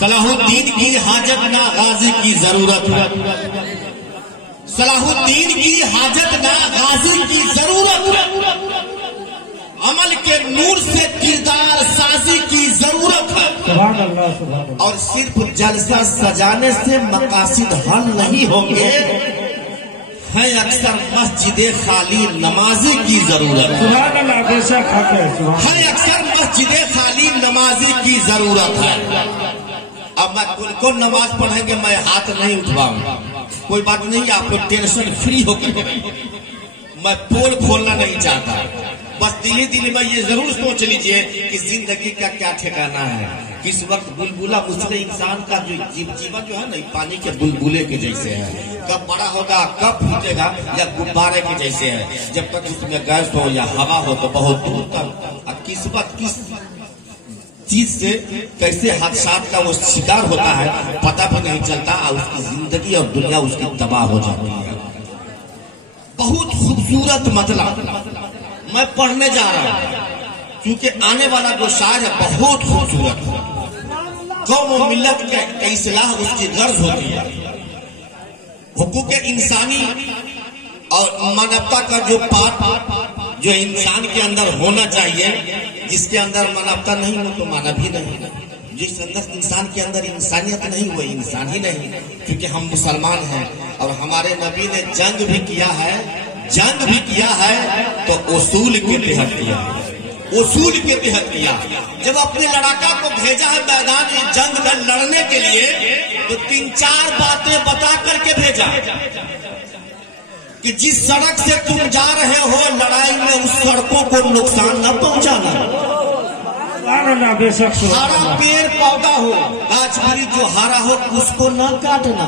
सलाहुद्दीन की हाजत ना गाजी की जरूरत है। सलाहुद्दीन की हाजत ना गाजी की जरूरत है। अमल के नूर से किरदार साजी की जरूरत है। सुभान अल्लाह, सुभान अल्लाह। और सिर्फ जलसा सजाने से मकासिद हल नहीं होंगे, है अक्सर मस्जिद खाली नमाजी की जरूरत है। सुभान अल्लाह, बेशक हक है। है अक्सर मस्जिद खाली नमाजी की जरूरत है। अब मैं कौन नमाज पढ़ेंगे, मैं हाथ नहीं उठवाऊंगा, कोई बात नहीं, आप लोग टेंशन फ्री होकर मैं पोल खोलना नहीं चाहता। बस दिली दिली में ये जरूर सोच लीजिए कि जिंदगी का क्या ठिकाना है। किस वक्त बुलबुला मुझसे इंसान का जो जीवन जो है ना, पानी के बुलबुले के जैसे है। कब बड़ा होगा, कब फूटेगा, या गुब्बारे के जैसे है। जब तक उसमें गैस हो या हवा हो तो बहुत दूर तक। किस वक्त किस चीज से कैसे हादसात का वो शिकार होता है पता भी नहीं चलता, और उसकी जिंदगी और दुनिया उसकी तबाह हो जाती है। बहुत खूबसूरत मतलब मैं पढ़ने जा रहा हूँ, क्योंकि आने वाला जो शायर है बहुत खूबसूरत है। कौम और मिल्लत के इस्लाह उसकी गर्ज होती है। हुकूक इंसानी और मानवता का जो पाठ जो इंसान के अंदर होना चाहिए, जिसके अंदर मानवता नहीं हो तो मानव ही नहीं। जिस अंदर इंसान के अंदर इंसानियत नहीं वो इंसान ही नहीं। क्योंकि हम मुसलमान हैं और हमारे नबी ने जंग भी किया है, जंग भी किया है तो उसूल के तहत किया, उसूल के तहत किया। जब अपने लड़ाका को भेजा है मैदान में जंग में लड़ने के लिए, तो 3-4 बातें बता करके भेजा कि जिस सड़क से तुम जा रहे हो लड़ाई में, उस सड़कों को नुकसान न पहुंचाना। हरा पेड़ पौधा हो, गाछ वृक्ष जो हरा हो उसको न काटना।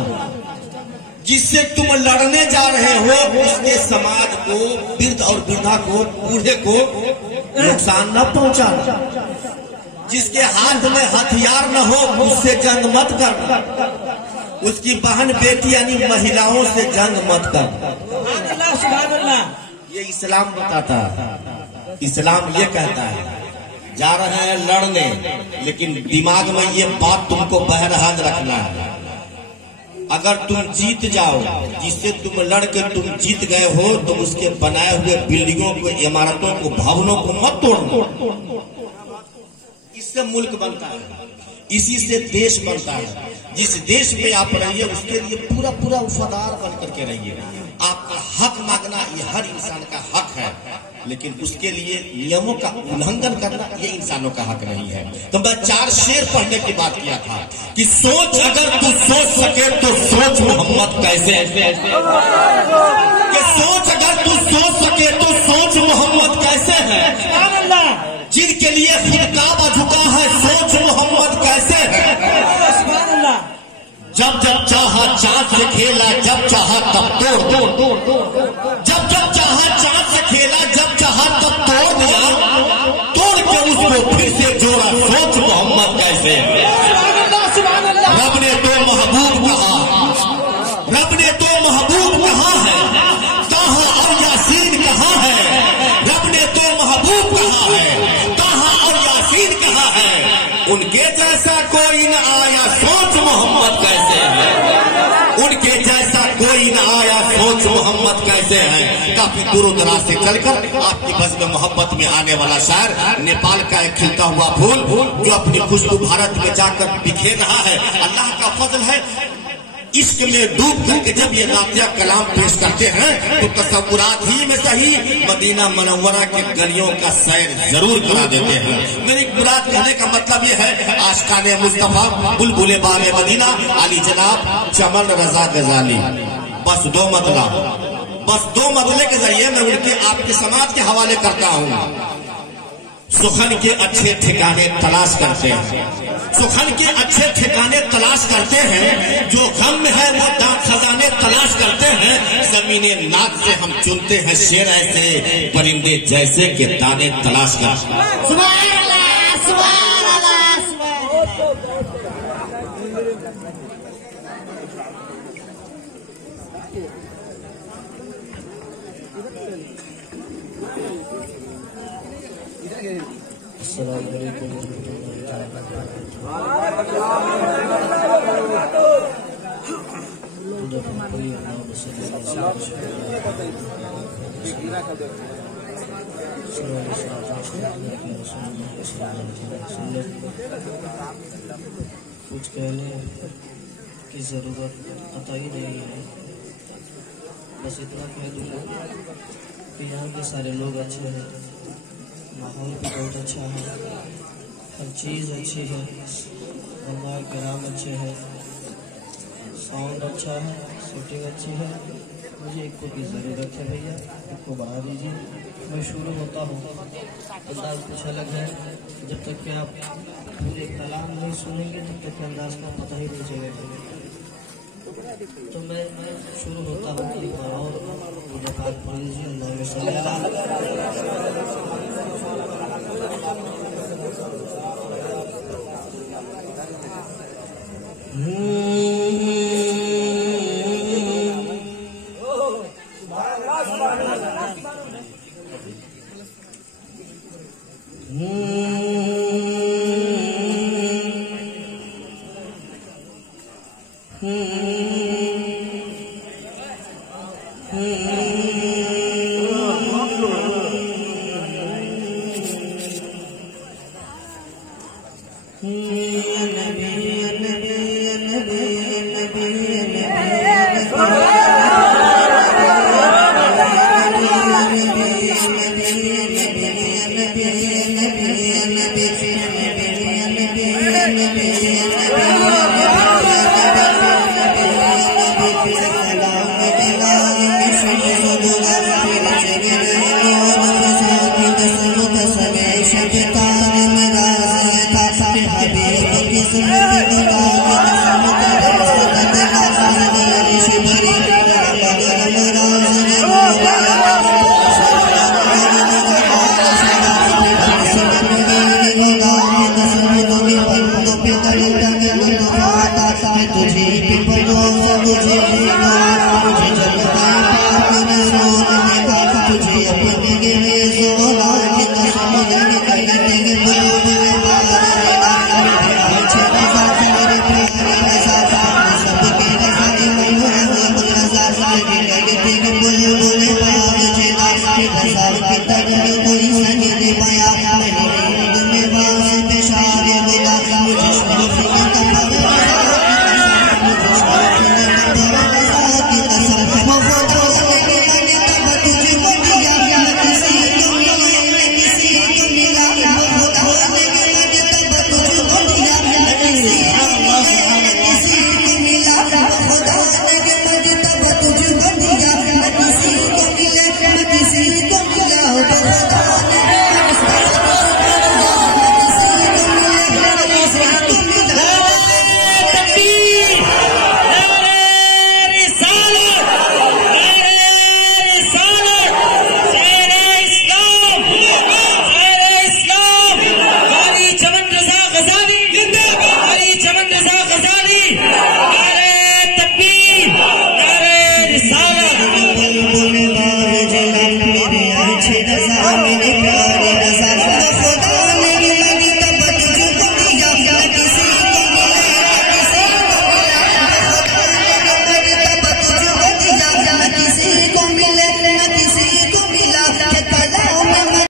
जिससे तुम लड़ने जा रहे हो उसके समाज को, वृद्ध और वृद्धा को, बूढ़े को नुकसान न पहुंचाना। जिसके हाथ में हथियार न हो उससे जंग मत करना। उसकी बहन बेटी यानी महिलाओं से जंग मत करना। ये इस्लाम बताता है। इस्लाम ये कहता है जा रहे हैं लड़ने, लेकिन दिमाग में ये बात तुमको बहरहाल रखना है। अगर तुम जीत जाओ, जिससे तुम लड़ के तुम जीत गए हो, तो उसके बनाए हुए बिल्डिंगों को, इमारतों को, भवनों को मत तोड़ना। इससे मुल्क बनता है, इसी से देश बनता है। जिस देश में आप रहिए उसके लिए पूरा पूरा वफादार बन करके रहिए। आपका हक मांगना ये हर इंसान का हक है, लेकिन उसके लिए नियमों का उल्लंघन करना ये इंसानों का हक नहीं है। तो मैं 4 शेर पढ़ने की बात किया था कि सोच अगर तू सोच सके तो सोच मोहम्मद कैसे, कि सोच अगर तू सोच सके तो सोच मोहम्मद कैसे है। जिनके लिए खुद काबा झुका है सोच मोहम्मद कैसे है। जब जब चाहा चाँद से खेला, जब चाहा तब तोड़, जब जब चाहा चाँद से खेला, जब चाहा तब तोड़ दिया, तोड़ के उसको फिर से जोड़ा, सोच मोहम्मद कैसे। रब ने तो महबूब कहा, रब ने तो महबूब कहा है, कहाँ और यासीन कहाँ है। रब ने तो महबूब कहा है, कहाँ और यासीन कहाँ है। उनके जैसा कोई न आया, सोच मोहम्मद कैसे है। उनके जैसा कोई न आया, सोच मोहम्मद कैसे है। काफी दूर दराज से चलकर आपकी बस में मोहब्बत में आने वाला शायर, नेपाल का एक खिलता हुआ फूल जो अपनी खुशबू भारत में जाकर बिखेर रहा है। अल्लाह का फजल है, इश्क में डूब करके जब ये नातिया कलाम पेश करते हैं तो तसव्वुरात ही में सही मदीना मनव्वरा के गलियों का सैर जरूर करा देते हैं। मेरी मुराद कहने का मतलब ये है, आशिकाने मुस्तफा, बुलबुले बारे मदीना, आली जनाब चमन रजा गजाली, बस 2 मतलब, बस 2 मतले के जरिए मैं उनके आपके समाज के हवाले करता हूँ। सुखन के अच्छे ठिकाने तलाश करते हैं, सुखन के अच्छे ठिकाने तलाश करते हैं। जो गम में है वो दांत खजाने तलाश करते हैं। जमीने नाक से हम चुनते हैं शेर ऐसे, परिंदे जैसे के दाने तलाश करते हैं। सुभान अल्लाह, सुभान अल्लाह, अस्सलाम वालेकुम। कुछ कहने की ज़रूरत पता ही नहीं है। बस इतना कह दूँगा कि यहाँ के सारे लोग अच्छे हैं, माहौल भी बहुत अच्छा है, हर चीज़ अच्छी है, अल्लाह के नाम अच्छे हैं, साउंड अच्छा है, शूटिंग अच्छी है। मुझे एक को की ज़रूरत है भैया, एक को बढ़ा दीजिए। मैं शुरू होता हूँ। अंदाज कुछ अलग है, जब तक कि आप पूरे कलाम नहीं सुनेंगे तब तक अंदाज का पता ही नहीं चलेगा। तो मैं शुरू होता हूँ और मुझे बात पढ़ लीजिए। अल्लाह में सल्लल्लाहु कोई